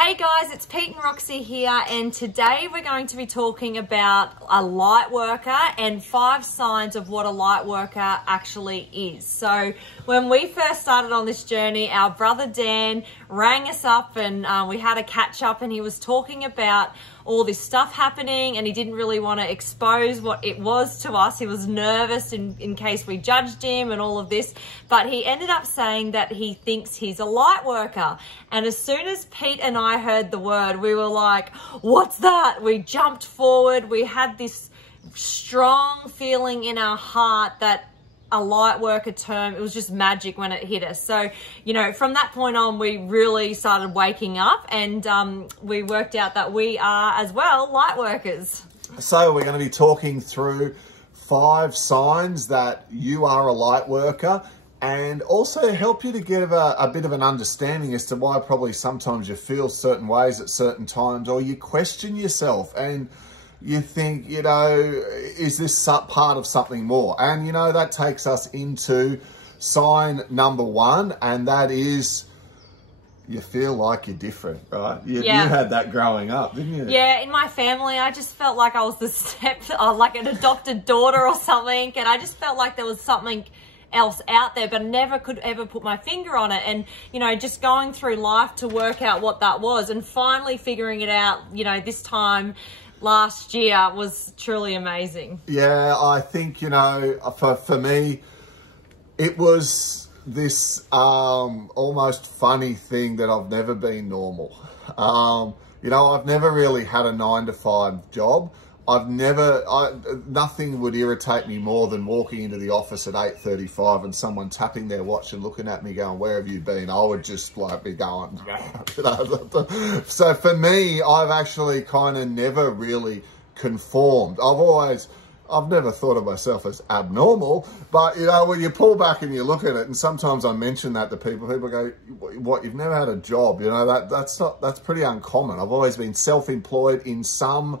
Hey guys, it's Pete and Roxy here, and today we're going to be talking about a light worker and 5 signs of what a light worker actually is. So when we first started on this journey, our brother Dan rang us up and we had a catch up, and he was talking about all this stuff happening and he didn't really want to expose what it was to us. He was nervous in case we judged him and all of this, but he ended up saying that he thinks he's a light worker. And as soon as Pete and I heard the word, we were like, what's that? We jumped forward. We had this strong feeling in our heart that a light worker term, it was just magic when it hit us. So, you know, from that point on, we really started waking up, and we worked out that we are as well light workers. So we're going to be talking through 5 signs that you are a light worker, and also help you to get a bit of an understanding as to why probably sometimes you feel certain ways at certain times, or you question yourself and you think, you know, is this part of something more? And, you know, that takes us into sign number 1, and that is you feel like you're different, right? You had that growing up, didn't you? Yeah, in my family, I just felt like I was the like an adopted daughter or something, and I just felt like there was something else out there, but I never could ever put my finger on it. And, you know, just going through life to work out what that was, and finally figuring it out, you know, this time last year was truly amazing. Yeah, I think, you know, for me, it was this almost funny thing that I've never been normal. You know, I've never really had a 9-to-5 job. Nothing would irritate me more than walking into the office at 8:35 and someone tapping their watch and looking at me going, where have you been? I would just like be going, So for me, I've actually kind of never really conformed. I've never thought of myself as abnormal, but, you know, when you pull back and you look at it, and sometimes I mention that to people go, what, you've never had a job? You know, that's pretty uncommon. I've always been self-employed in some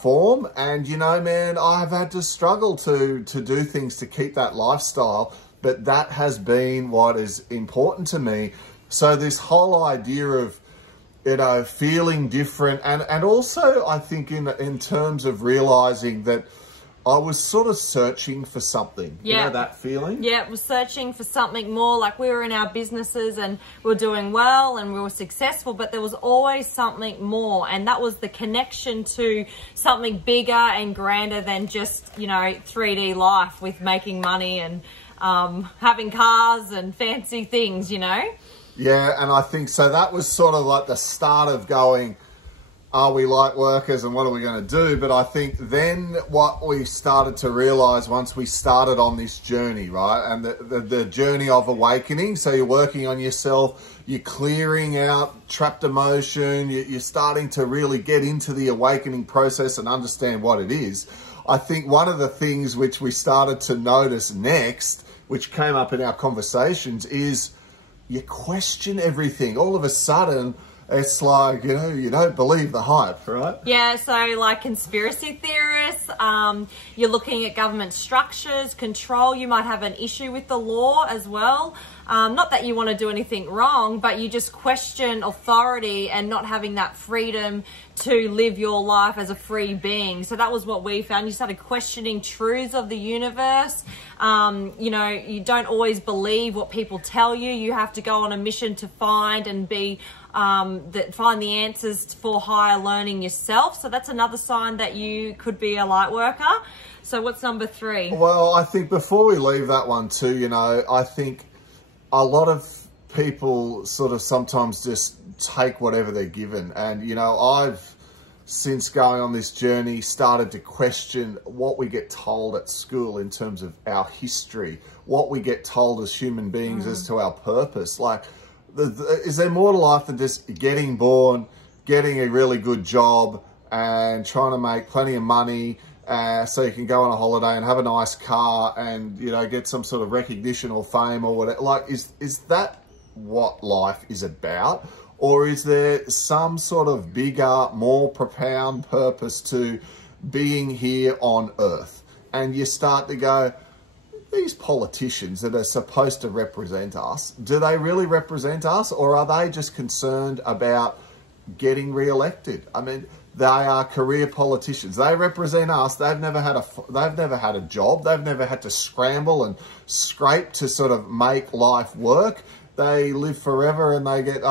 form, and, you know, man, I've had to struggle to do things to keep that lifestyle, but that has been what is important to me. So this whole idea of, you know, feeling different, and also I think in terms of realizing that I was sort of searching for something. Yeah. You know that feeling? Yeah, we're searching for something more. Like, we were in our businesses and we were doing well and we were successful, but there was always something more. And that was the connection to something bigger and grander than just, you know, 3D life with making money and having cars and fancy things, you know? Yeah, and I think so that was sort of like the start of going, are we light workers and what are we going to do? But I think then what we started to realize once we started on this journey, right? And the journey of awakening. So you're working on yourself, you're clearing out trapped emotion, you're starting to really get into the awakening process and understand what it is. I think one of the things which we started to notice next, which came up in our conversations, is you question everything. All of a sudden, it's like, you know, you don't believe the hype, right? Yeah, so like conspiracy theorists, you're looking at government structures, control. You might have an issue with the law as well. Not that you want to do anything wrong, but you just question authority and not having that freedom to live your life as a free being. So that was what we found. You started questioning truths of the universe. You know, you don't always believe what people tell you. You have to go on a mission to find and find the answers for higher learning yourself. So that's another sign that you could be a light worker. So what's number 3? Well, I think before we leave that one too, you know, I think a lot of people sort of sometimes just take whatever they're given. And, you know, I've, since going on this journey, started to question what we get told at school in terms of our history, what we get told as human beings as to our purpose. Like, is there more to life than just getting born, getting a really good job and trying to make plenty of money so you can go on a holiday and have a nice car and, you know, get some sort of recognition or fame or whatever? Like, is that what life is about? Or is there some sort of bigger, more profound purpose to being here on Earth? And you start to go, these politicians that are supposed to represent us, do they really represent us, or are they just concerned about getting re-elected? I mean, they are career politicians. They represent us. They've never had a job. They've never had to scramble and scrape to sort of make life work. They live forever, and they get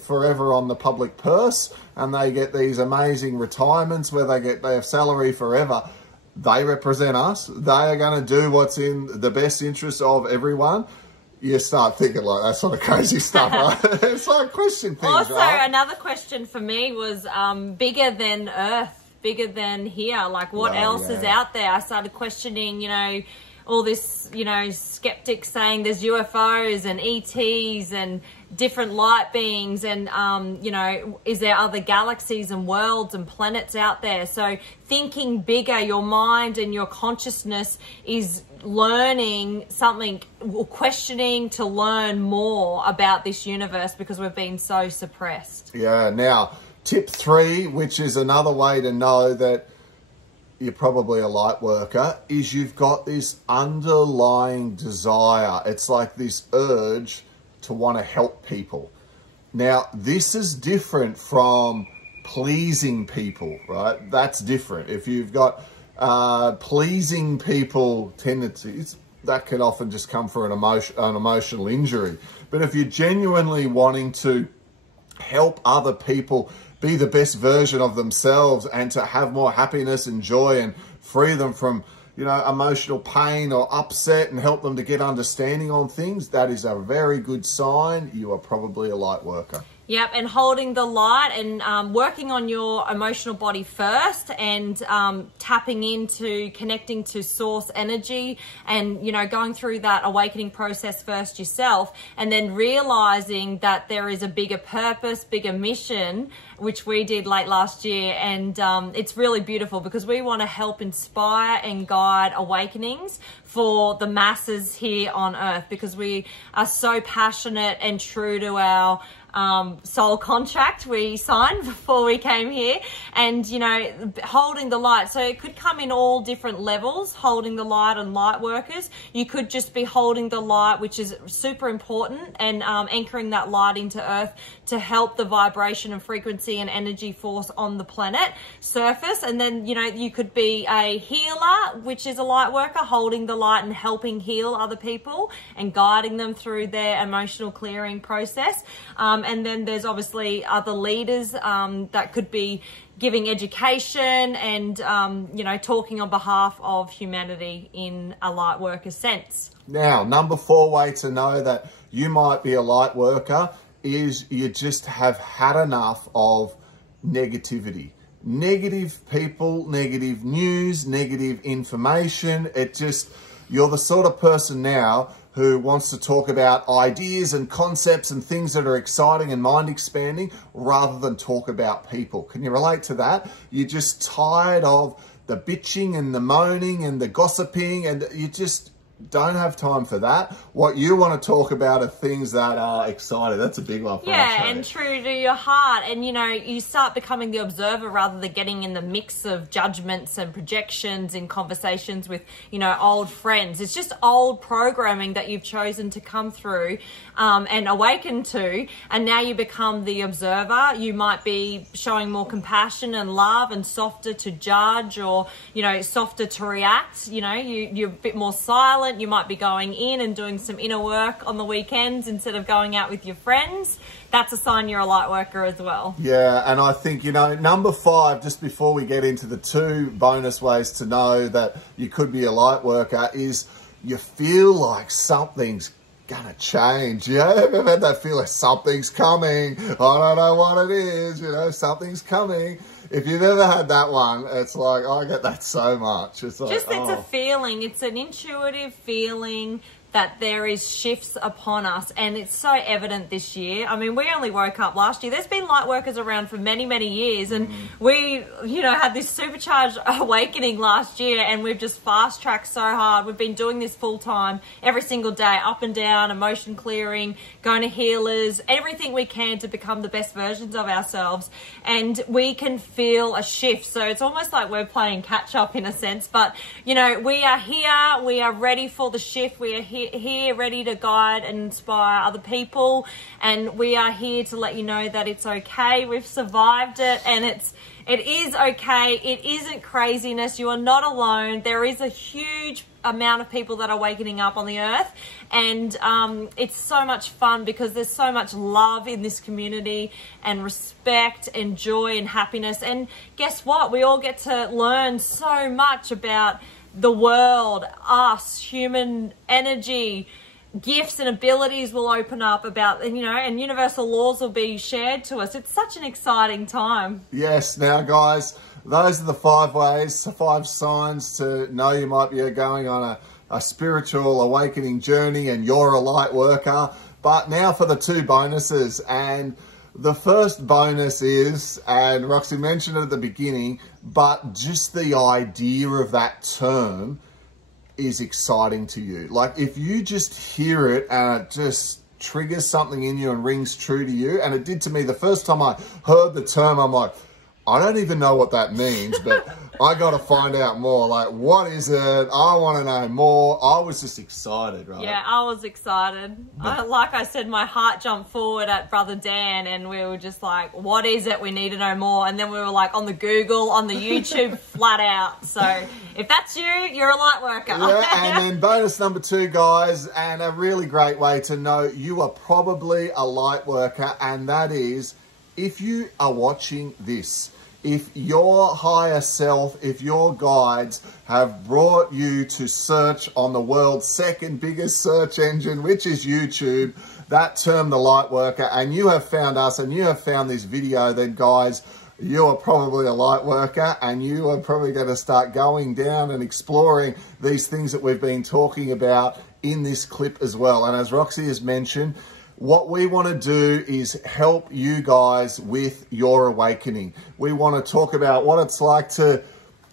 forever on the public purse, and they get these amazing retirements where they have salary forever. They represent us. They are going to do what's in the best interest of everyone. You start thinking like that sort of crazy stuff, right? It's like question things, also, right? another question for me was bigger than Earth, bigger than here. Like, what else is out there? I started questioning, you know, all this, you know, skeptics saying there's UFOs and ETs and different light beings, and you know, is there other galaxies and worlds and planets out there? So thinking bigger, your mind and your consciousness is learning something, questioning to learn more about this universe, because we've been so suppressed. Yeah. Now, tip 3, which is another way to know that you're probably a light worker, is you've got this underlying desire. It's like this urge to want to help people. Now, this is different from pleasing people, right? That's different. If you've got pleasing people tendencies, that can often just come from an emotional injury. But if you're genuinely wanting to help other people be the best version of themselves and to have more happiness and joy and free them from, you know, emotional pain or upset, and help them to get understanding on things, that is a very good sign you are probably a light worker. Yep, and holding the light and working on your emotional body first, and tapping into, connecting to source energy, and, you know, going through that awakening process first yourself, and then realizing that there is a bigger purpose, bigger mission, which we did late last year. And it's really beautiful, because we want to help inspire and guide awakenings for the masses here on Earth, because we are so passionate and true to our soul contract we signed before we came here. And, you know, holding the light, so it could come in all different levels, holding the light and light workers. You could just be holding the light, which is super important, and anchoring that light into Earth to help the vibration and frequency and energy force on the planet surface. And then, you know, you could be a healer, which is a light worker, holding the light and helping heal other people and guiding them through their emotional clearing process. And then there's obviously other leaders that could be giving education and, you know, talking on behalf of humanity in a light worker sense. Now, number 4 way to know that you might be a light worker is you just have had enough of negativity. Negative people, negative news, negative information. You're the sort of person now who wants to talk about ideas and concepts and things that are exciting and mind expanding, rather than talk about people. Can you relate to that? You're just tired of the bitching and the moaning and the gossiping, and you just don't have time for that. What you want to talk about are things that are exciting. That's a big one for us. Yeah, and true to your heart. And, you know, you start becoming the observer rather than getting in the mix of judgments and projections in conversations with, you know, old friends. It's just old programming that you've chosen to come through and awaken to. And now you become the observer. You might be showing more compassion and love, and softer to judge, or, you know, softer to react. You know, you're a bit more silent. You might be going in and doing some inner work on the weekends instead of going out with your friends. That's a sign you're a light worker as well. Yeah, and I think, you know, number 5, just before we get into the 2 bonus ways to know that you could be a light worker, is you feel like something's gonna change. Yeah, have you ever had that feeling something's coming? I don't know what it is, you know, something's coming. If you've ever had that one, it's like, I get that so much. It's like, it's a feeling. It's an intuitive feeling that there is shifts upon us, and it's so evident this year. I mean, we only woke up last year. There's been light workers around for many, many years, and we, you know, had this supercharged awakening last year, and we've just fast-tracked so hard. We've been doing this full-time every single day, up and down, emotion clearing, going to healers, everything we can to become the best versions of ourselves, and we can feel a shift. So it's almost like we're playing catch-up in a sense, but, you know, we are here, we are ready for the shift, we are here ready to guide and inspire other people, and we are here to let you know that it's okay. We've survived it, and it is okay. It isn't craziness. You are not alone. There is a huge amount of people that are waking up on the earth, and it's so much fun because there's so much love in this community, and respect and joy and happiness. And guess what? We all get to learn so much about the world, us, human energy, gifts and abilities will open up about, you know, and universal laws will be shared to us. It's such an exciting time. Yes. Now, guys, those are the 5 ways, 5 signs to know you might be going on a spiritual awakening journey and you're a light worker. But now for the 2 bonuses. And the first bonus is, and Roxy mentioned it at the beginning, but just the idea of that term is exciting to you. Like, if you just hear it and it just triggers something in you and rings true to you, and it did to me the first time I heard the term, I'm like, I don't even know what that means, but I got to find out more. Like, what is it? I want to know more. I was just excited, right? Yeah, I was excited. Like I said, my heart jumped forward at Brother Dan, and we were just like, what is it? We need to know more. And then we were like on the Google, on the YouTube, flat out. So if that's you, you're a light worker. Yeah, and then bonus number 2, guys, and a really great way to know you are probably a light worker, and that is if you are watching this. If your higher self, if your guides have brought you to search on the world's 2nd biggest search engine, which is YouTube, that term, the light worker, and you have found us and you have found this video, then guys, you are probably a light worker, and you are probably going to start going down and exploring these things that we've been talking about in this clip as well. And as Roxy has mentioned, what we want to do is help you guys with your awakening. We want to talk about what it's like to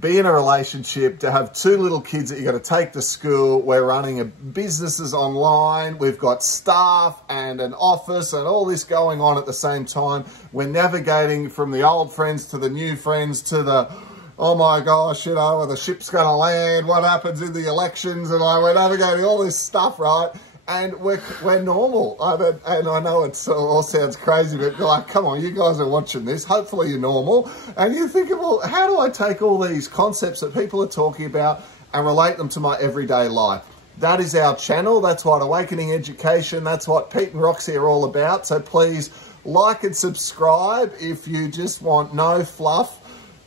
be in a relationship, to have 2 little kids that you got to take to school. We're running businesses online. We've got staff and an office and all this going on at the same time. We're navigating from the old friends to the new friends to the, oh my gosh, you know, are the ship's going to land? What happens in the elections? And we're navigating all this stuff, right? And we're normal. And I know it all sounds crazy, but like, come on, you guys are watching this. Hopefully you're normal. And you're thinking, well, how do I take all these concepts that people are talking about and relate them to my everyday life? That is our channel. That's what Awakening Education, that's what Pete and Roxy are all about. So please like and subscribe if you just want no fluff,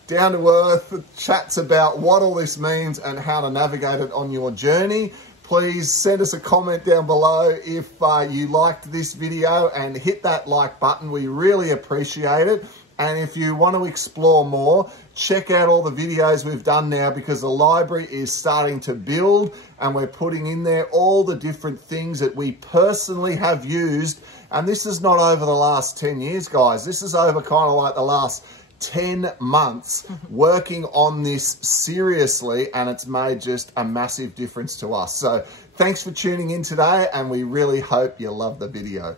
down to earth chats about what all this means and how to navigate it on your journey. Please send us a comment down below if you liked this video, and hit that like button. We really appreciate it. And if you want to explore more, check out all the videos we've done now, because the library is starting to build, and we're putting in there all the different things that we personally have used. And this is not over the last 10 years, guys. This is over kind of like the last 10 months working on this seriously, and it's made just a massive difference to us. So thanks for tuning in today, and we really hope you love the video.